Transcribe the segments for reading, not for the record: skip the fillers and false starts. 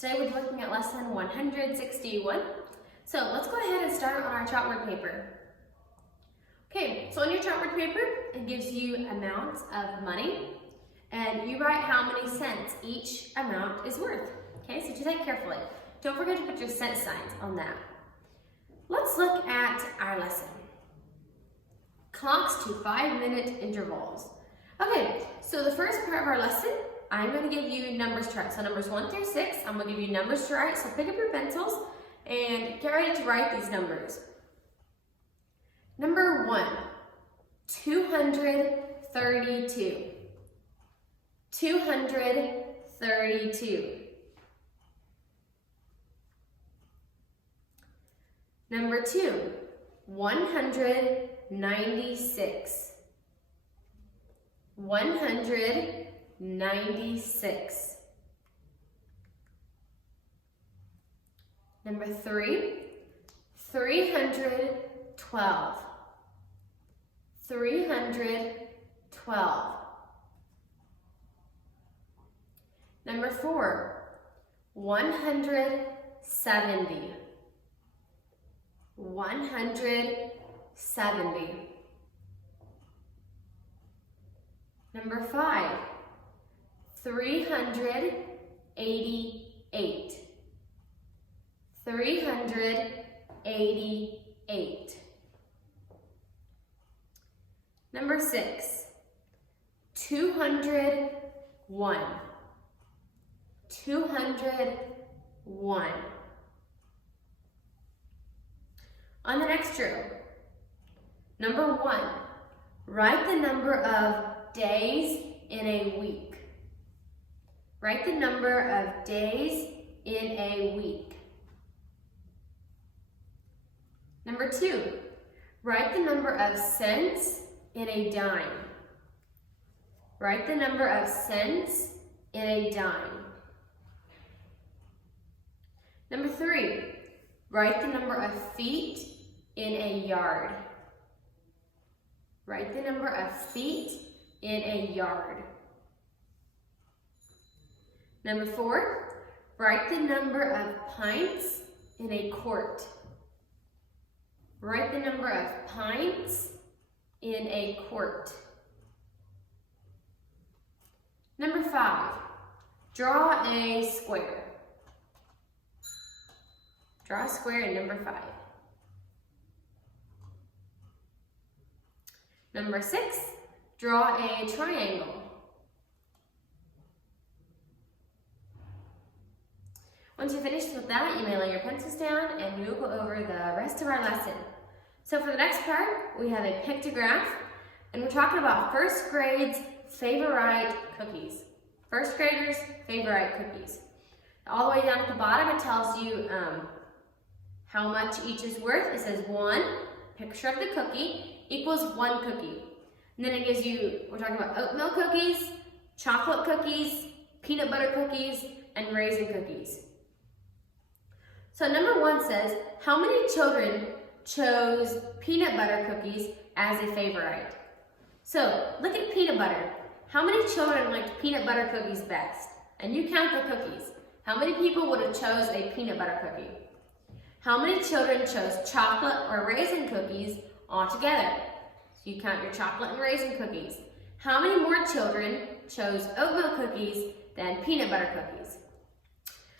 Today we're looking at lesson 161. So let's go ahead and start on our chalkboard paper. Okay, so on your chalkboard paper, it gives you amounts of money, and you write how many cents each amount is worth. Okay, so do that carefully. Don't forget to put your cent signs on that. Let's look at our lesson. Clocks to 5-minute intervals. Okay, so the first part of our lesson, I'm going to give you numbers to write. So numbers 1 through 6, I'm going to give you numbers to write. So pick up your pencils and get ready to write these numbers. Number 1, 232. 232. Number 2, 196. 196. Number 3, 312. 312. Number 4, 170. 170. Number 5, 388. 388. Number 6, 201. 201. On the next drill, number 1, write the number of days in a week. Write the number of days in a week. Number 2, write the number of cents in a dime. Write the number of cents in a dime. Number 3, write the number of feet in a yard. Write the number of feet in a yard. Number 4, write the number of pints in a quart. Write the number of pints in a quart. Number 5, draw a square. Draw a square in number 5. Number 6, draw a triangle. Once you're finished with that, you may lay your pencils down and we will go over the rest of our lesson. So for the next part, we have a pictograph, and we're talking about first grade's favorite cookies. First graders' favorite cookies. All the way down at the bottom, it tells you how much each is worth. It says 1, picture of the cookie, equals 1 cookie. And then it gives you, we're talking about oatmeal cookies, chocolate cookies, peanut butter cookies, and raisin cookies. So number 1 says, how many children chose peanut butter cookies as a favorite? So look at peanut butter. How many children liked peanut butter cookies best? And you count the cookies. How many people would have chose a peanut butter cookie? How many children chose chocolate or raisin cookies all together? So you count your chocolate and raisin cookies. How many more children chose oatmeal cookies than peanut butter cookies?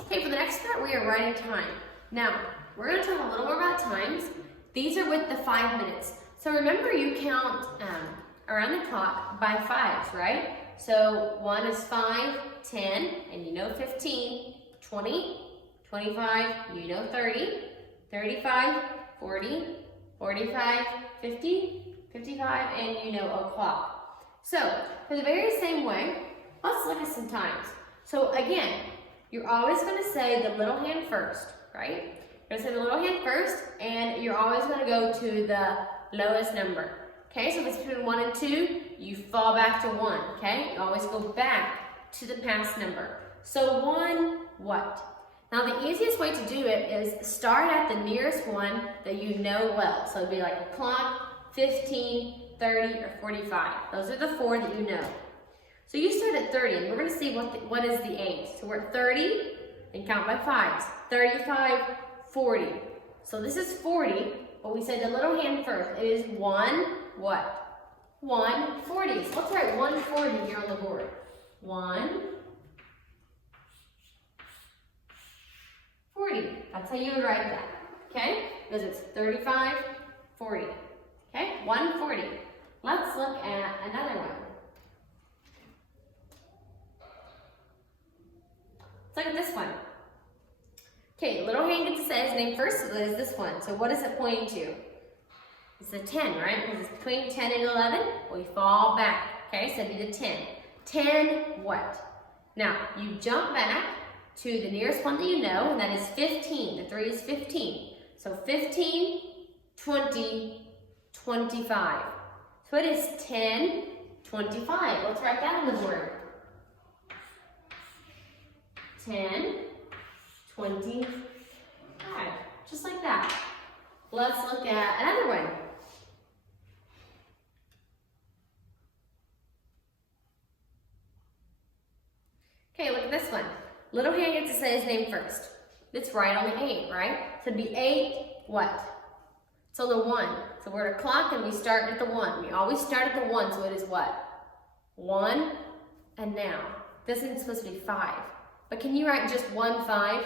Okay, for the next part, we are writing time. Now, we're going to talk a little more about times. These are with the 5 minutes. So remember, you count around the clock by 5s, right? So 1 is 5, 10, and you know 15, 20, 25, you know 30, 35, 40, 45, 50, 55, and you know o'clock. So for the very same way, let's look at some times. So again, you're always going to say the little hand first, right? You're going to say the little hand first, and you're always going to go to the lowest number. Okay, so if it's between 1 and 2, you fall back to 1, okay? You always go back to the past number. So 1, what? Now the easiest way to do it is start at the nearest one that you know well. So it'd be like a clock, 15, 30, or 45. Those are the 4 that you know. So you start at 30, and we're going to see what is the age. So we're at 30, and count by fives. 35, 40. So this is 40, but we said the little hand first. It is 1, what? 140. So let's write 140 here on the board. 140. That's how you would write that, okay? Because it's 35, 40. Okay, 140. Let's look at another one. Let's look at this one. Okay, little hand gets to say his name first, so that is this one. So what is it pointing to? It's a 10, right? Because it's between 10 and 11. We fall back. Okay, so it'd be the 10. 10 what? Now, you jump back to the nearest one that you know, and that is 15. The 3 is 15. So 15, 20, 25. So it is 10, 25. Let's write that on the board. 10, 25. Just like that. Let's look at another one. Okay, look at this one. Little hand gets to say his name first. It's right on the 8, right? So it'd be 8, what? It's on the 1. So we're at a clock and we start at the 1. We always start at the 1, so it is what? 1, and now. This isn't supposed to be 5. But can you write just 1, 5?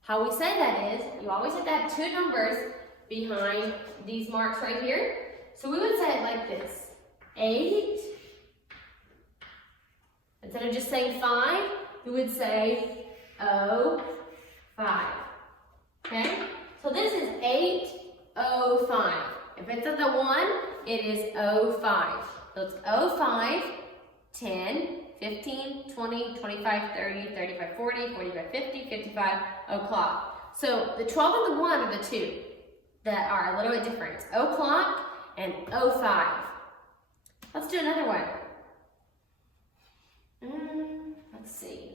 How we say that is, you always have to have 2 numbers behind these marks right here. So we would say it like this. 8. Instead of just saying 5, we would say 0, 5. Okay? So this is 8, 0, 5. If it's at the 1, it is 0, 5. So it's 0, 5, 10, 15, 20, 25, 30, 35, 40, 45, 50, 55, o'clock. So the 12 and the 1 are the 2 that are a little bit different. It's o'clock and 05. Let's do another one. Let's see.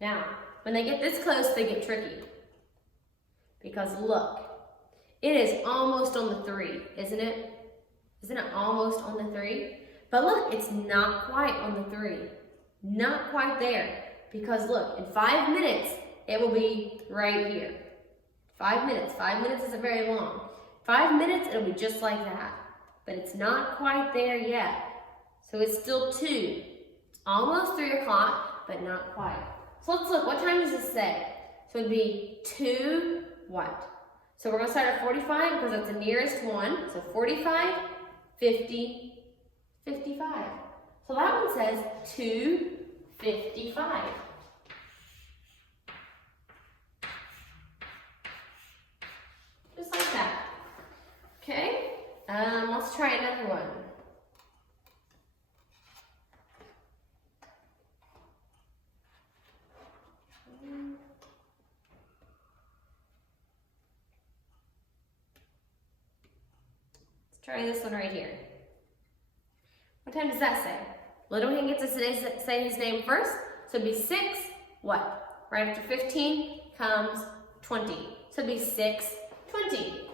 Now, when they get this close, they get tricky. Because look, it is almost on the 3, isn't it? Isn't it almost on the 3? But look, it's not quite on the 3. Not quite there. Because look, in 5 minutes, it will be right here. 5 minutes. 5 minutes isn't very long. 5 minutes, it'll be just like that. But it's not quite there yet. So it's still 2. It's almost 3 o'clock, but not quite. So let's look, what time does this say? So it'd be 2 what? So we're gonna start at 45 because that's the nearest one. So 45, 50, 55. So that one says 2:55. Just like that. Okay, let's try another one. Try this one right here. What time does that say? Little hand gets to say his name first. So it'd be 6, what? Right after 15 comes 20. So it'd be 6:20.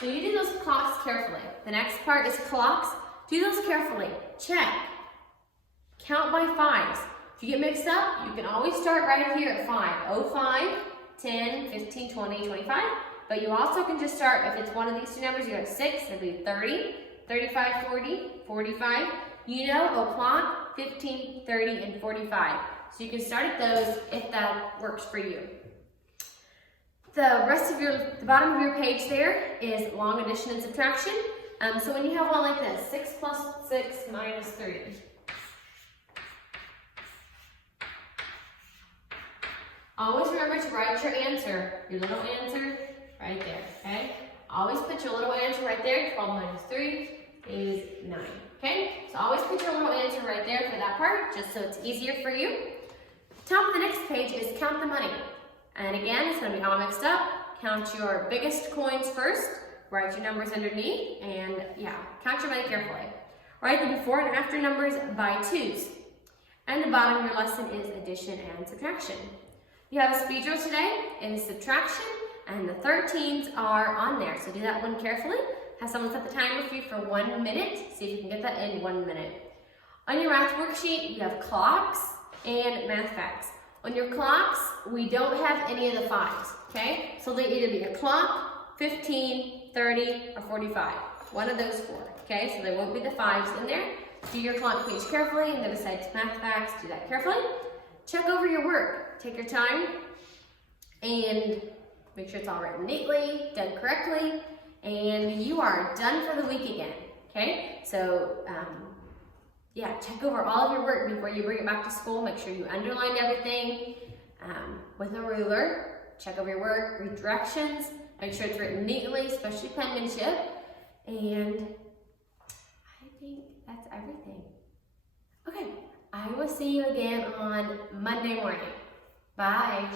So you do those clocks carefully. The next part is clocks. Do those carefully. Check. Count by 5s. If you get mixed up, you can always start right here at 5. 05. 10, 15, 20, 25. But you also can just start, if it's one of these 2 numbers, you have 6, it'll be 30, 35, 40, 45. You know, o'clock, 15, 30, and 45. So you can start at those if that works for you. The rest of the bottom of your page there is long addition and subtraction. So when you have one like this, 6 plus 6 minus 3. Always remember to write your answer, your little answer, right there, okay? Always put your little answer right there. 12 minus 3 is 9, okay? So always put your little answer right there for that part, just so it's easier for you. Top of the next page is count the money. And again, it's gonna be all mixed up. Count your biggest coins first, write your numbers underneath, and yeah, count your money carefully. Write the before and after numbers by 2s. And the bottom of your lesson is addition and subtraction. You have a speed drill today, it is subtraction, and the 13s are on there. So do that one carefully. Have someone set the timer for you for 1 minute. See if you can get that in 1 minute. On your math worksheet, you have clocks and math facts. On your clocks, we don't have any of the 5s, okay? So they either be a clock, 15, 30, or 45. One of those 4, okay? So there won't be the 5s in there. Do your clock page carefully, and then besides math facts, do that carefully. Check over your work. Take your time and make sure it's all written neatly, done correctly, and you are done for the week again, okay? So, yeah, check over all of your work before you bring it back to school. Make sure you underline everything with a ruler. Check over your work, read directions, make sure it's written neatly, especially penmanship, and I think that's everything. Okay, I will see you again on Monday morning. Bye.